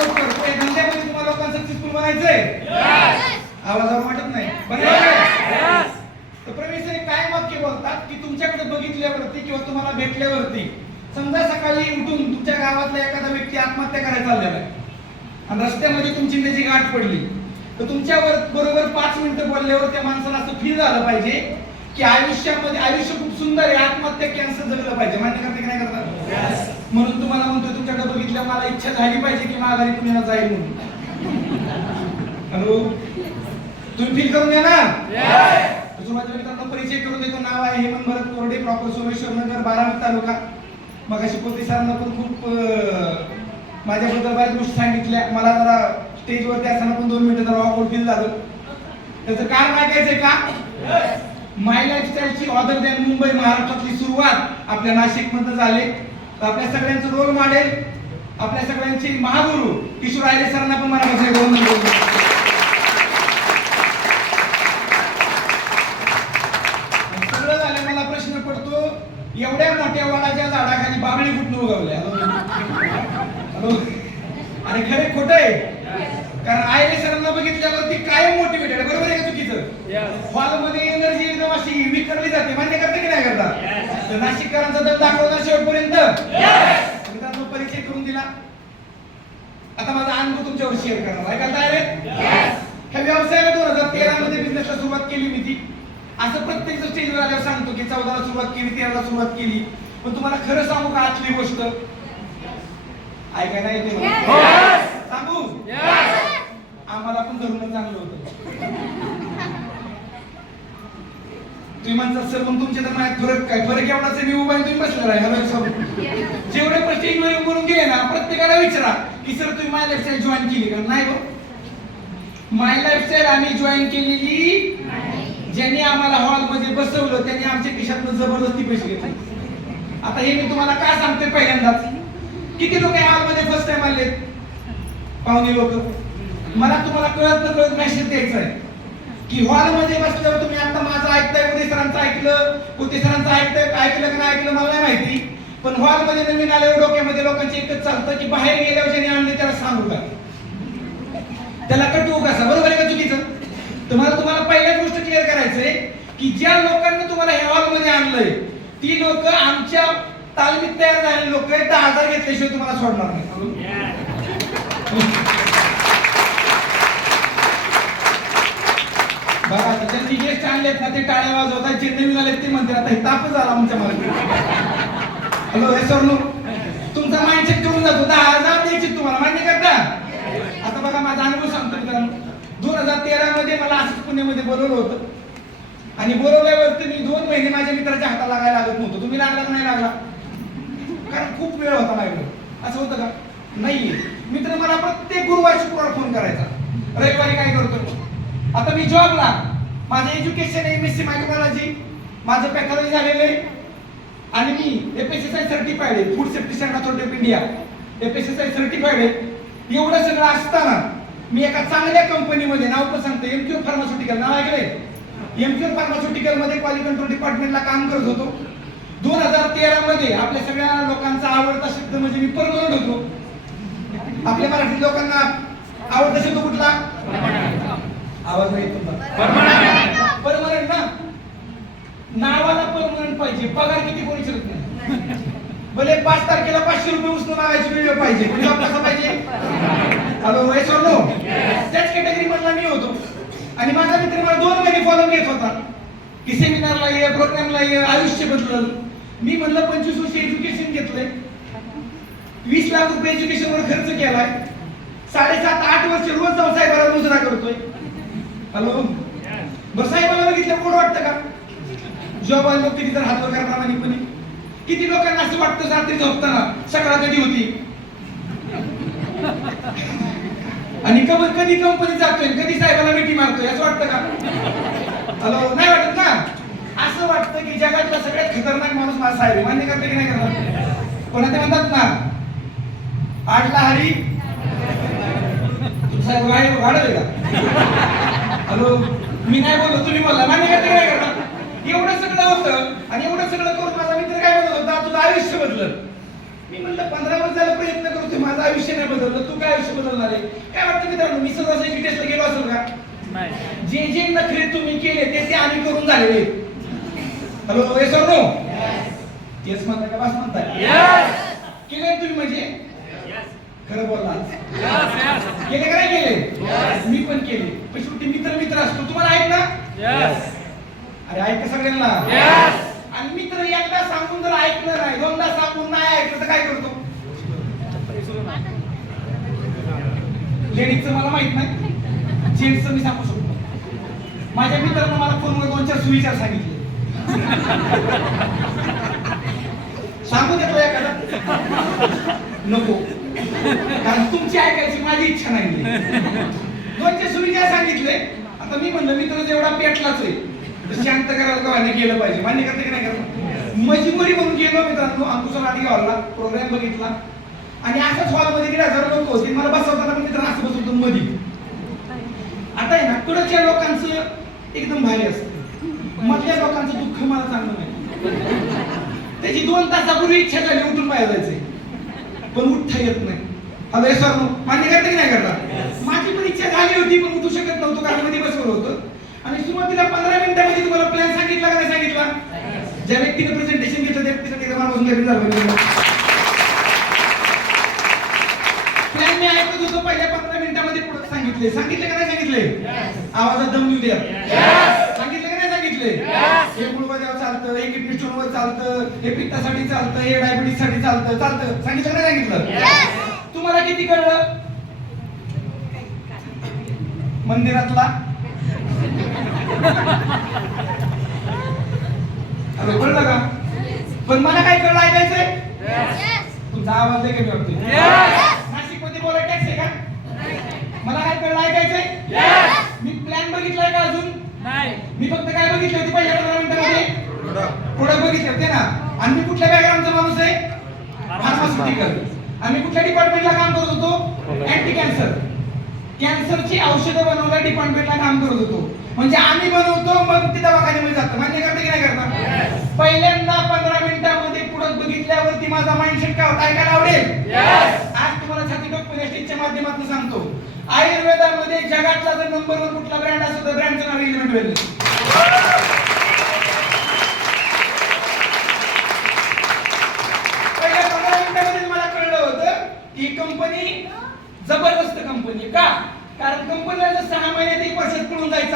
Support करतो या धंद्यामध्ये तुम्हाला लोकांना सक्सेसफुल बनायचंय आवाजावर वाटत नाही? तर प्रवीण काय वाक्य बोलतात की तुमच्याकडे बघितल्यावरती किंवा तुम्हाला भेटल्यावरती समजा सकाळी उठून तुमच्या गावातला एखादा व्यक्ती आत्महत्या करायला चाललेला आहे. आणि रस्त्यामध्ये तुमची त्याची गाठ पडली. तर तुमच्यावर बरोबर पाच मिनिटं बोलल्यावर त्या माणसाला असं फील झालं पाहिजे की आयुष्यामध्ये आयुष्य खूप सुंदर आहे आत्महत्या कॅन्सर जगलं पाहिजे. मान्य करते की नाही करता? म्हणून तुम्हाला म्हणतोय तुमच्याकडे बघितल्या मला इच्छा झाली पाहिजे की माघारी पुण्याला जाईल म्हणून. हॅलो? तुम्ही फील करून द्या ना? मित्रांना परिचय करून देतो. नाव आहे हेमंत भरत कोरडे प्रॉपर सोमेश्वर नगर बारामती तालुका. मग अशी पोते सरांना पण खूप माझ्याबद्दल बऱ्याच गोष्टी सांगितल्या. मला जरा स्टेजवरती असताना पण दोन मिनिटं जरा ऑकवर्ड फील झालं. त्याचं कारण ऐकायचंय का? माय लाईफस्टाईलची ऑदर दॅन मुंबई महाराष्ट्रातली सुरुवात आपल्या नाशिकमध्ये झाले. तर आपल्या सगळ्यांचं रोल मॉडेल आपल्या सगळ्यांचे महागुरु किशोर आयरे सरांना पण मला दोन मिनिटं सगळं झालं मला प्रश्न पडतो एवढ्या मोठ्या वडाच्या झाडाखाली बाबळी कुठून उगवल्या आणि खरे खोट आहे. कारण आयले सरांना बघितल्यावरती कायम मोटिवेटेड बरोबर आहे का चुकीचं? हॉलमध्ये एनर्जी एकदम अशी विखरली जाते. मान्य करते की नाही करता? नाशिककरांचा दल दाखवणार शेवटपर्यंत मित्रांनो परिचय करून दिला आता माझा अनुभव तुमच्यावर शेअर करणार. ऐका तयार आहे ह्या व्यवसायाला दोन हजार तेरा मध्ये बिझनेसला सुरुवात केली मी ती. असं प्रत्येक स्टेजवर आल्यावर सांगतो की चौदाला सुरुवात केली तेराला सुरुवात केली. पण तुम्हाला खरं सांगू का आतली गोष्ट? ऐकायला येते. सांगू? आम्हाला पण धरून चांगलं होतं. तुम्ही म्हणता सर मग तुमच्या तर माझ्यात फरक काय? फरक एवढाच मी उभा तुम्ही बसलेला आहे. जेवढे वेळी बोलून गेले ना प्रत्येकाला विचारा. की सर तुम्ही माय लाईफस्टाईल जॉईन केली का? नाही हो. माय लाईफस्टाईल आम्ही जॉईन केलेली ज्यांनी आम्हाला हॉलमध्ये बसवलं त्यांनी आमच्या खिशातनं जबरदस्ती पैसे घेतले. आता हे मी तुम्हाला काय सांगते पहिल्यांदाच? किती लोक या हॉलमध्ये फर्स्ट टाइम आले पाहुणे लोक. मला तुम्हाला कळत न कळत मेसेज द्यायचा आहे. की हॉलमध्ये बसल्यावर तुम्ही आता माझं ऐकताय उदय सरांचं ऐकलं उदय सरांचं ऐकताय ऐकलं की नाही ऐकलं मला नाही माहिती. पण हॉलमध्ये नवीन आल्यावर डोक्यामध्ये लोकांचे एकच चालतं की बाहेर गेल्यावर ज्याने आणले त्याला सांगू का? त्याला कटवू कसा बरोबर आहे का चुकीचं? तर मला तुम्हाला पहिल्याच गोष्ट क्लिअर करायचंय की ज्या लोकांनी तुम्हाला ह्या हॉलमध्ये आणलंय ती लोक आमच्या तालमीत तयार झालेले लोक आहेत. दहा हजार घेतल्याशिवाय तुम्हाला सोडणार नाही. बघा आता ज्यांनी गेस्ट आणलेत ना ते टाळ्या वाजवतात जे नवीन आलेत ते म्हणतात आता हे तापच आला आमच्या मला हॅलो हे सरलो तुमचा माइंड चेक करून जातो दहा हजार द्यायची तुम्हाला मान्य करता आता बघा माझा अनुभव सांगतो मित्रांनो दोन हजार तेरा मध्ये मला असंच पुण्यामध्ये बोलवलं होतं. आणि बोलवल्यावरती मी दोन महिने माझ्या मित्राच्या हाताला लागायला लागत नव्हतो. तुम्ही लागला नाही लागला? कारण खूप वेळ होता माझ्याकडे. असं होतं का? नाहीये. मित्र मला प्रत्येक गुरुवार शुक्रवार फोन करायचा. रविवारी काय करतो आता मी जॉबला माझं education M S C microbiology माझं पॅथॉलॉजी झालेलं आहे. आणि मी एपीएसएसआय सर्टिफाईड आहे. Food safety standard authority of India FSSAI certified आहे. एवढं सगळं असताना मी एका चांगल्या कंपनीमध्ये नाव पण सांगतो. एमक्यू फार्मास्युटिकल नाव ऐकलंय? एमक्यू फार्मास्युटिकलमध्ये क्वालिटी कंट्रोल डिपार्टमेंटला काम करत होतो. दोन हजार तेरा मध्ये आपल्या सगळ्या लोकांचा आवडता शब्द म्हणजे मी परमनंट होतो. आपल्या मराठी लोकांना आवडता शब्द कुठला? आवाज नाही परमनंट ना? नावाला पाहिजे. पगार किती कोणी शिरत नाही. भले पाच तारखेला पाचशे रुपये उचलून आणायची वेळ पाहिजे. पण जॉब कसा पाहिजे हॅलो वय सोडलो? त्याच कॅटेगरी मधला मी होतो. आणि माझा मित्र मला दोन महिने फॉलो घेत होता. की सेमिनारला ये प्रोग्रामला ये आयुष्य बदलल. मी म्हणलं पंचवीस वर्ष एज्युकेशन घेतलंय. वीस लाख रुपये एज्युकेशन वर खर्च केलाय. साडेसात आठ वर्ष रोज जाऊन साहेबाला मुजरा करतोय. हॅलो? बरं साहेबाला बघितलं कोण वाटतं का? जॉब आले लोक किती तर हात वगैरे प्रामाणिकपणे किती लोकांना असं वाटतं रात्री झोपताना? सकाळ कधी होती? आणि कब कधी कंपनी जातोय कधी साहेबाला मिठी मारतोय? असं वाटतं का? हॅलो नाही वाटत ना? असं वाटतं की जगातला सगळ्यात खतरनाक माणूस माझा साहेब मान्य करते की नाही करणार? कोणा ते म्हणतात ना? आडला हरी. साहेब वाढ का? हॅलो मी नाही बोललो तुम्ही बोलला. मान्य करते की नाही करणार? एवढं सगळं होतं आणि एवढं सगळं करून माझा मित्र काय म्हणत होता? तुझं आयुष्य बदलत मी म्हणलं पंधरा वर्ष झालं प्रयत्न करतोय माझं आयुष्य नाही बदललं. तू काय आयुष्य बदलणार आहे? काय वाटतं मित्रांनो मी सहज असं टेस्टला गेलो असेल का? जे जे नखरे तुम्ही केले ते ते आम्ही करून झालेले हॅलो येस नो तेच म्हणताय का बस म्हणताय? केले तुम्ही म्हणजे? खरं बोलला. केले का नाही केले? मी पण केले. पण शेवटी मित्र मित्र असतो. तुम्हाला आहेत ना? अरे ऐक सगळ्यांना. आणि मित्र एकदा सांगून जर ऐकलं नाही दोनदा सांगून नाही ऐकलं तर काय करतो? लेडीजचं मला माहीत नाही. जेंट्सचं मी सांगू शकतो. माझ्या मित्रानं मला फोनवर दोन चार सुविचार सांगितले. सांगू देतो एखादा. नको. कारण तुमची ऐकायची माझी इच्छा नाही दोन चार सुविचार सांगितले. आता मी म्हणलं मित्र जेवढा पेटलाच आहे तर शांत करायला का गेलं पाहिजे. मान्य करते की नाही करत? मजबुरी म्हणून गेलो मित्रांनो अंकुशा नाटकी हॉलला प्रोग्राम बघितला. आणि अशाच हॉलमध्ये दीड हजार लोक होते. मला बसवताना पण मित्र असं बसवतो मधी. आता आहे ना कडच्या लोकांचं एकदम भारी असतं. मधल्या लोकांचं दुःख मला चांगलं नाही. त्याची दोन तासापूर्वी इच्छा झाली उठून जायचंय. पण उठता येत नाही. हवे सर मान्य करता की नाही करता माझी पण इच्छा झाली होती पण उठू शकत नव्हतो कारण मध्ये बसवलं होतं. आणि सुरुवातीला पंधरा मिनिटामध्ये तुम्हाला प्लॅन सांगितला का नाही सांगितला? ज्या व्यक्तीने प्रेझेंटेशन घेतलं त्या लगीन झालं प्लॅन मी ऐकत होतो पहिल्या पंधरा मिनिटामध्ये पुढे सांगितले. सांगितले का नाही सांगितले? आवाजात दम येऊ द्या. सांगितले का नाही सांगितले? हे गुळबाजावर चालतं हे किडनी स्टोनवर चालतं हे पित्तासाठी चालतं हे डायबिटीससाठी चालतं चालतं. सांगितलं का नाही सांगितलं? तुम्हाला किती कळलं? मंदिरातला अरे कळलं का? पण मला काय कळलं ऐकायचंय? तुमचा आवाज लय कमी वाटतोय. नाशिकमध्ये बोलाय टॅक्स आहे का? मला काय कळलं ऐकायचंय? मी प्लॅन बघितलाय का अजून? नाही. मी फक्त काय बघितले होते पहिल्या पंधरा मिनिटामध्ये? प्रोडक्ट बघितले होते ना? आणि मी कुठल्या बॅकग्राऊंडचा माणूस आहे? फार्मास्युटिकल आम्ही कुठल्या डिपार्टमेंटला काम करत होतो? अँटी कॅन्सर कॅन्सरची औषधं बनवल्या डिपार्टमेंटला काम करत होतो. म्हणजे आम्ही बनवतो मग ते दवाखान्यामध्ये जातं. मान्य करता की नाही करता? पहिल्यांदा पंधरा मिनिटामध्ये पुढे बघितल्यावरती माझा माइंडसेट काय होता? ऐकायला आवडेल? आज तुम्हाला छाती एसटीच्या माध्यमातून सांगतो. आयुर्वेदामध्ये जगातला जर नंबर वन कुठला ब्रँड असतो तर ब्रँडचं नाव एलिमेंट वेल पहिल्या पंधरा मिनिटामध्ये मला कळलं होतं की कंपनी जबरदस्त कंपनी का कारण कंपनीला जर सहा महिन्यात एक वर्षात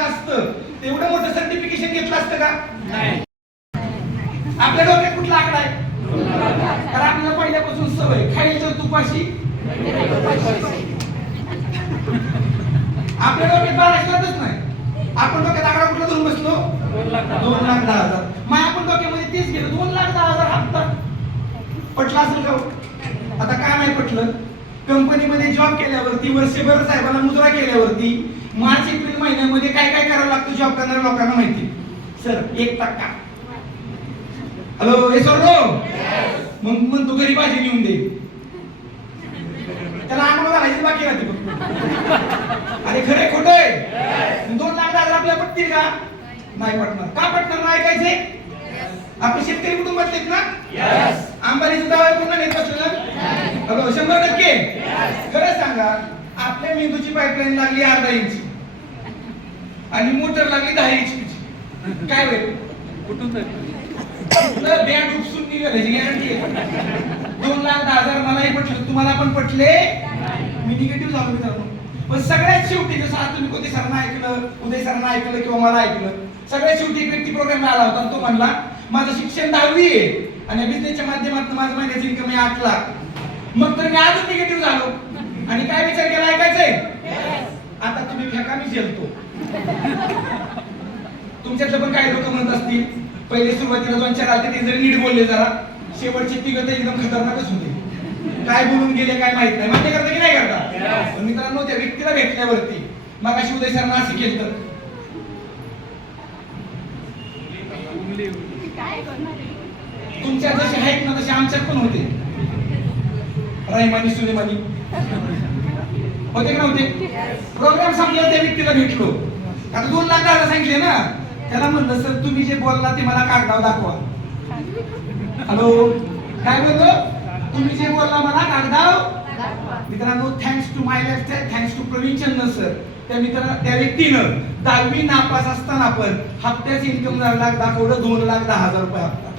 जायचं असतं. तेवढं मोठं सर्टिफिकेशन घेतलं असतं का? नाही. आपल्या डोक्यात कुठला आकडा आहे? कारण आपल्याला पहिल्यापासून सवय. तर तुपाशी. आपल्या डोक्यात असतातच नाही. आपण डोक्यात आकडा कुठला धरून बसलो? दोन लाख दहा. हजार. मग आपण डोक्यामध्ये तेच गेलं दोन लाख दहा हजार हप्ता. पटला असेल का हो? आता का नाही पटलं? कंपनीमध्ये जॉब केल्यावरती वर्षभर साहेबांना मुद्रा केल्यावरती मार्च एप्रिल महिन्यामध्ये काय काय करावं लागतं जॉब करणाऱ्या लोकांना माहिती? सर एक टक्का हॅलो हे सर मग म्हणतो घरी भाजी नेऊन दे. त्याला आम्हाला घालायची बाकी राहते फक्त. अरे खरे खोट आहे? दोन लाख हजार आपल्या पटतील का? नाही पटणार. का पटणार? नाही ऐकायचे? आपले शेतकरी कुटुंबातले ना? अंबानीचं दावा पूर्ण नेत शंभर टक्के. खरं सांगा आपल्या मेंदूची पाईपलाईन लागली अर्धा इंची आणि मोटर लागली दहा इंची काय होईल? कुठून बँड उपसून निघाल्याची गॅरंटी दोन लाख दहा हजार मलाही पटलं तुम्हाला पण पटले? मी निगेटिव्ह झालो मित्रांनो. पण सगळ्यात शेवटी जसं आज तुम्ही कोणते सरांना ऐकलं उदय सरांना ऐकलं किंवा मला ऐकलं सगळ्यात शेवटी एक व्यक्ती प्रोग्रामला आला होता तो म्हणला माझं शिक्षण दहावी आहे आणि बिझनेसच्या माध्यमातून माझं महिन्याचं इन्कम आहे आठ लाख. मग तर मी अजून निगेटिव्ह झालो. आणि काय विचार केला ऐकायचंय? आता तुम्ही फेका मी झेलतो तुमच्यातलं पण काही लोक म्हणत असतील पहिले सुरुवातीला दोन चार आले ते जरी नीट बोलले जरा शेवटची तिघं तर एकदम खतरनाकच होते. काय बोलून गेले काय माहीत नाही. मान्य करता की नाही करता? पण मित्रांनो त्या व्यक्तीला भेटल्यावरती मग अशी उदय सरांना असं केलं तर. तुमच्या जसे आहेत ना तसे आमच्यात पण होते. रहिमानी सुलेमानी. होते का नव्हते? प्रोग्राम संपला त्या व्यक्तीला भेटलो. आता दोन लाख दादा सांगितले ना. त्याला म्हणलं सर तुम्ही जे बोलला ते मला कागदाव दाखवा. हॅलो काय बोललो? तुम्ही जे बोलला मला कागदाव मित्रांनो thanks to my left thanks to Pravin Chandan sir त्या मित्र त्या व्यक्तीनं दहावी नापास असताना पण हप्त्याचं इन्कम लाख दाखवलं दोन लाख दहा हजार रुपये हप्ता.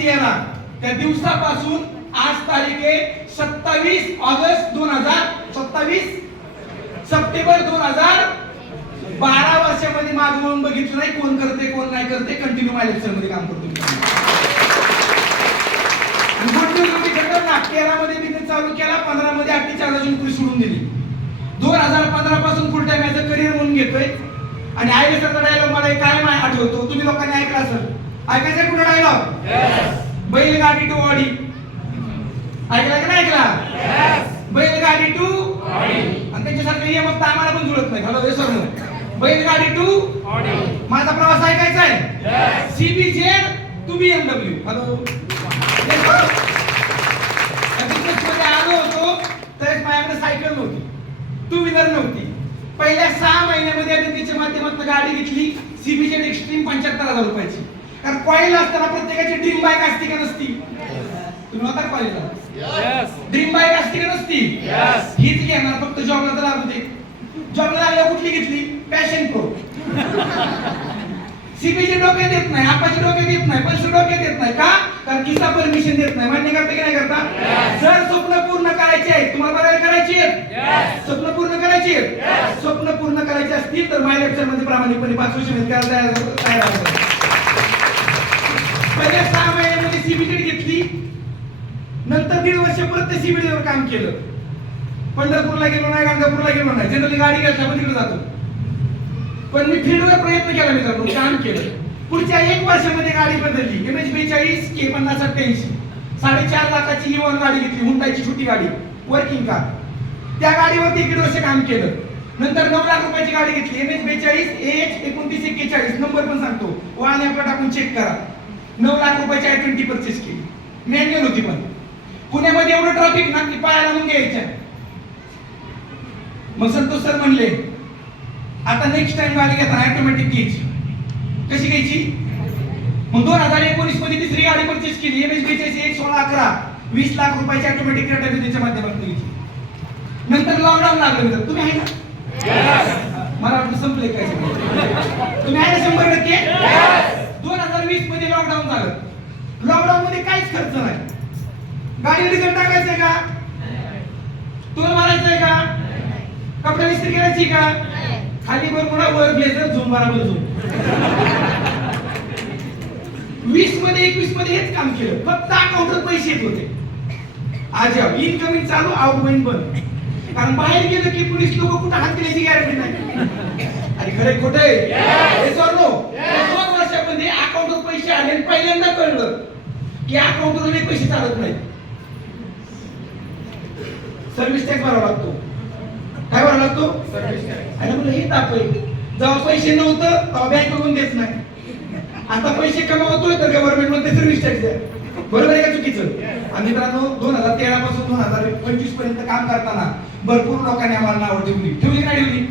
दोन हजार तेरा त्या दिवसापासून आज तारीख आहे सत्तावीस ऑगस्ट दोन हजार सत्तावीस. सप्टेंबर दोन हजार बारा वर्षामध्ये माझं म्हणून बघितलं नाही कोण करते कोण नाही करते कंटिन्यू माझ्या लेक्चरमध्ये काम करतो गुड तेरा मध्ये बिझनेस चालू केला पंधरा मध्ये अठ्ठेचाळीस हजार नोकरी सोडून दिली. दोन हजार पंधरा पासून फुल टाइम याचं करिअर म्हणून घेतोय. आणि आय सरचा डायलॉग मला काय आठवतो. तुम्ही लोकांनी ऐकला असं ऐकायचा कुठं डायलॉग बैलगाडी टू वाडी ऐकला की नाही ऐकला? बैलगाडी टू आणि त्यांच्यासारखं ये मग आम्हाला पण जुळत नाही. हॅलो हे सर बैलगाडी टू माझा प्रवास ऐकायचा आहे सीबीझेड टू बीएमडब्ल्यू हॅलो. मध्ये आलो होतो तर माझ्याकडे सायकल नव्हती. टू व्हीलर नव्हती. पहिल्या सहा महिन्यामध्ये आम्ही तिच्या माध्यमातून गाडी घेतली. सीबीझेड एक्स्ट्रीम पंच्याहत्तर हजार रुपयाची. कारण कॉईल असताना प्रत्येकाची ड्रीम बाईक असते का नसती? तुम्ही होता कॉलेजला ड्रीम बाईक असते का नसती. हीच घेणार फक्त जॉबला तर लागू दे. जॉबला लागल्यावर कुठली घेतली? पॅशन प्रो सीबीचे डोक्यात येत नाही आपाची डोक्यात येत नाही पैसे डोक्यात येत नाही. का? कारण किसा परमिशन देत नाही. मान्य करता की नाही करता? जर स्वप्न पूर्ण करायचे आहेत तुम्हाला बघायला करायची आहेत? स्वप्न पूर्ण करायची आहेत? स्वप्न पूर्ण करायचे असतील तर माय लेक्चरमध्ये प्रामाणिकपणे पाच वर्ष तयार तयार. पहिल्या सहा महिन्यामध्ये सीबीटी घेतली. नंतर दीड वर्ष परत त्या सीबीटीवर काम केलं. पंढरपूरला गेलो नाही गाणगापूरला गेलो नाही. जनरली गाडी घेतल्या पण तिकडे जातो. पण मी फील्डवर प्रयत्न केला मित्रांनो काम केलं. पुढच्या एक वर्षामध्ये गाडी बदलली. एम एच बेचाळीस के पन्नास अठ्ठ्याऐंशी. साडेचार लाखाची e इवन गाडी घेतली हुंडाईची छोटी गाडी वर्किंग कार त्या गाडीवरती दीड वर्ष काम केलं. नंतर नऊ लाख रुपयाची गाडी घेतली. एम एच बेचाळीस एच एकोणतीस एक्केचाळीस नंबर पण सांगतो. वाहन ऍपला टाकून चेक करा. नऊ लाख रुपयाची आय ट्वेंटी परचेस केली. मॅन्युअल होती पण. पुण्यामध्ये एवढं ट्रॅफिक ना की पायाला मग घ्यायच्या मग संतोष सर म्हणले आता नेक्स्ट टाइम गाडी घेताना ऑटोमॅटिक घ्यायची. कशी घ्यायची? मग दोन हजार एकोणीसमध्ये तिसरी गाडी परचेस केली. एम एच बेचाळीस एक सोळा अकरा वीस लाख रुपयाची ऑटोमॅटिक क्रेटाच्या माध्यमातून घ्यायची. नंतर लॉकडाऊन लागलं मित्र तुम्ही आहे ना? मला वाटतं संपले काय. तुम्ही आहे ना शंभर टक्के? दोन हजार वीसमध्ये लॉकडाऊन झालं. लॉकडाऊन मध्ये काहीच खर्च नाही. गाडी डिझेल टाकायचंय का? तुला मारायचंय का? कपडे इस्त्री करायची का? खाली बरमुडा वर ब्लेझर झूम बराबर झूम. वीसमध्ये एकवीसमध्ये हेच काम केलं. फक्त अकाउंटवर पैसे येत होते. आज इनकमिंग चालू आउटगोईंग बंद. कारण बाहेर गेलं की पोलीस लोक कुठं हात दिल्याची गॅरंटी नाही. आणि खरे खोटे हे सोडलो दोन वर्षामध्ये अकाउंटवर पैसे आले आणि पहिल्यांदा कळलं की अकाउंटवर पैसे चालत नाही सर्व्हिस टॅक्स भरावा लागतो. काय भरावा लागतो? आणि म्हणलं हे ताप जेव्हा पैसे नव्हतं तेव्हा बँक बघून देत नाही. आता पैसे कमावतोय तर गव्हर्नमेंटमध्ये सर्व्हिस टॅक्स द्या. बरोबर आहे का चुकीचं? आणि मित्रांनो दोन हजार तेरा पासून दोन हजार पंचवीसपर्यंत काम करताना भरपूर लोकांनी आम्हाला नाव ठेवली. ठेवली का नाही ठेवली?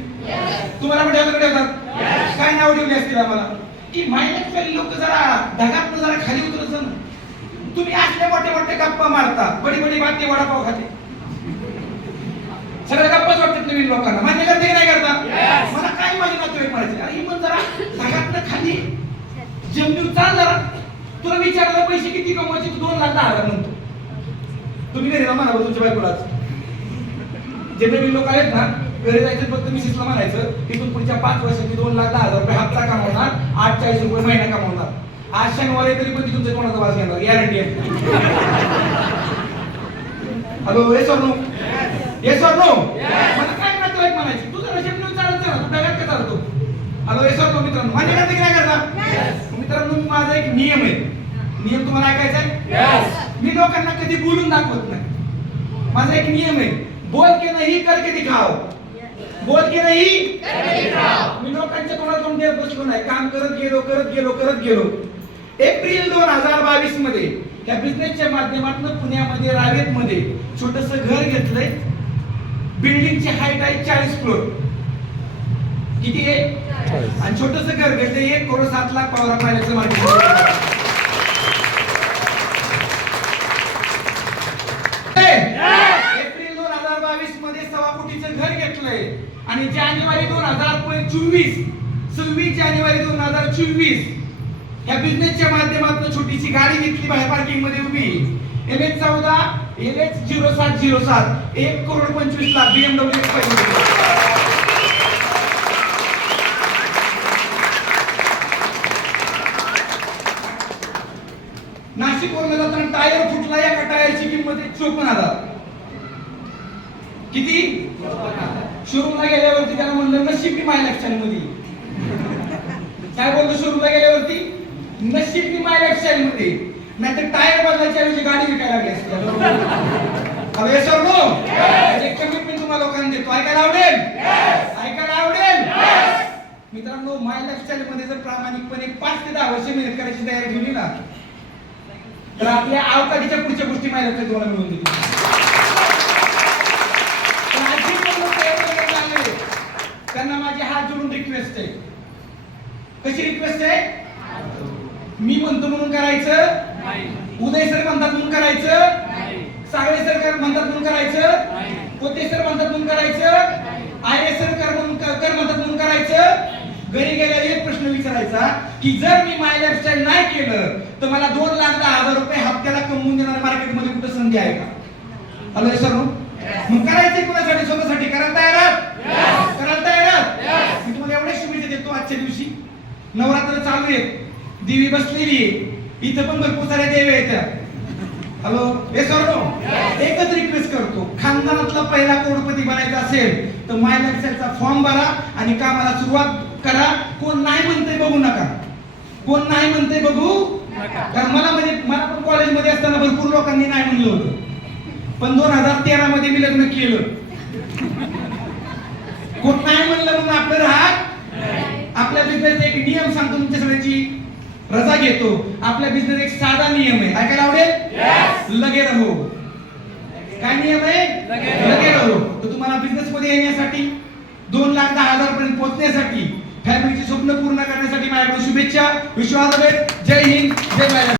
तुम्हाला पण ठेवतात काय नाव ठेवली असतील आम्हाला? की मायनस लोक जरा ढगात जरा खाली उतरत तुम्ही असले मोठे मोठे गप्पा मारता बडी बडी बाते वडापाव खाते. सगळ्या गप्पाच वाटतात नवीन लोकांना. मान्य करते की नाही करता? मला काय माझे नातेवाईक म्हणायचे. अरे पण जरा ढगात खाली. जमनीवर चाल जरा तुला विचारलं पैसे किती कमवायचे? तू दोन लाख दहा हजार म्हणतो. तुम्ही घरी बरं तुमच्या बायकोलाच जे नवीन लोक आहेत ना घरी जायचं फक्त मिसेसला म्हणायचं तिथून पुढच्या पाच वर्षात मी दोन लाख दहा हजार रुपये हप्ता कमावणार आठ चाळीस रुपये महिना कमावणार. आज शनिवार आहे तरी पण ती तुमच्या कोणाचा वास घेणार? गॅरंटी आहे. हॅलो येस और नो येस और नो मला काय नातेवाईक म्हणायचे? तू जरा शेपटी चालत जा तू डब्यात का चालतो? हॅलो येस और नो मित्रांनो? मान्य करते की नाही करता? मित्रांनो माझा एक नियम आहे. नियम तुम्हाला ऐकायचा आहे? मी लोकांना कधी बोलून दाखवत नाही. माझा एक नियम आहे. बोल के नाही कर के दिखाओ. बोल के नाही? मी लोकांच्या तोंडात तोंड देत बसलो नाही. काम करत गेलो करत गेलो करत गेलो. एप्रिल दोन हजार बावीसमध्ये त्या बिझनेसच्या माध्यमातून पुण्यामध्ये रावेत मध्ये छोटस घर घेतलंय. बिल्डिंगची हाईट आहे चाळीस फ्लोर किती आहे? आणि छोटस घर घेतलं एक करोड सात लाख पवार मार्केट एप्रिल दोन हजार बावीसमध्ये सव्वा कोटीचं घर घेतलंय आणि जानेवारी दोन हजार चोवीस सव्वीस जानेवारी दोन हजार चोवीस या बिझनेसच्या माध्यमातून छोटीशी गाडी घेतली बाहेर पार्किंगमध्ये उभी. एम एच चौदा एल एच झिरो सात झिरो सात एक करोड पंचवीस लाख बीएमडब्ल्यू पाहिजे नाशिक वरून जाताना टायर फुटला या टायरची किंमत आहे चोपन्न हजार. किती? शोरूमला गेल्यावरती त्याला म्हणलं नशीब बी माय लक्षात मध्ये काय बोलतो शोरूमला गेल्यावरती? नशीब बी माय लक्षात मध्ये नाहीतर टायर बदलायच्या ऐवजी गाडी विकायला लागली असती. और नो एक कमिटमेंट तुम्हाला लोकांना देतो. ऐकायला आवडेल? ऐकायला आवडेल? मित्रांनो माय लक्षात मध्ये जर प्रामाणिकपणे पाच ते दहा वर्ष मेहनत करायची तयारी ठेवली ना तर आपल्या अवकाळीच्या पुढच्या गोष्टी माझ्या लक्षात तुम्हाला मिळून देतील. रिक्वेस्ट आहे. कशी रिक्वेस्ट आहे? मी म्हणतो म्हणून करायचं? उदय सर म्हणतात म्हणून करायचं? सागळे सर म्हणतात म्हणून करायचं? पोते सर म्हणतात म्हणून करायचं? आर्य सर कर म्हणतात म्हणून करायचं? घरी गेल्यावर एक प्रश्न विचारायचा की जर मी माय लाईफस्टाईल नाही केलं तर मला दोन लाख दहा हजार रुपये हप्त्याला कमवून देणार मार्केटमध्ये कुठं संधी आहे का? हॅलो सर मग करायचे कुणासाठी? स्वतःसाठी करायला तयार करायला तयार आहात मी तुम्हाला एवढ्या शुभेच्छा देतो आजच्या दिवशी नवरात्र चालू आहे देवी बसलेली आहे. इथं पण भरपूर साऱ्या देवी आहेत. हॅलो हे सर एकच रिक्वेस्ट करतो. खानदानातला पहिला करोडपती बनायचा असेल तर माय लाईफस्टाईलचा फॉर्म भरा आणि कामाला सुरुवात करा. कोण नाही म्हणतंय बघू नका. कोण नाही म्हणतंय बघू. कारण मला म्हणजे मला पण कॉलेजमध्ये असताना भरपूर लोकांनी नाही म्हणलं होतं. पण दोन हजार तेरा मध्ये मी लग्न केलं. कोण नाही म्हणलं म्हणून आपलं राहत आपल्या बिझनेस एक नियम सांगतो तुमच्या सगळ्याची. रजा घेतो. आपल्या बिझनेस एक साधा नियम आहे. ऐकायला आवडेल? लगे रहो. काय नियम आहे? लगे लगे रहो. तर तुम्हाला बिझनेस मध्ये येण्यासाठी दोन लाख दहा हजार पर्यंत पोहोचण्यासाठी फॅमिलीची स्वप्न पूर्ण करण्यासाठी माझ्याकडून शुभेच्छा. विश्वास जय हिंद. जय महाराष्ट्र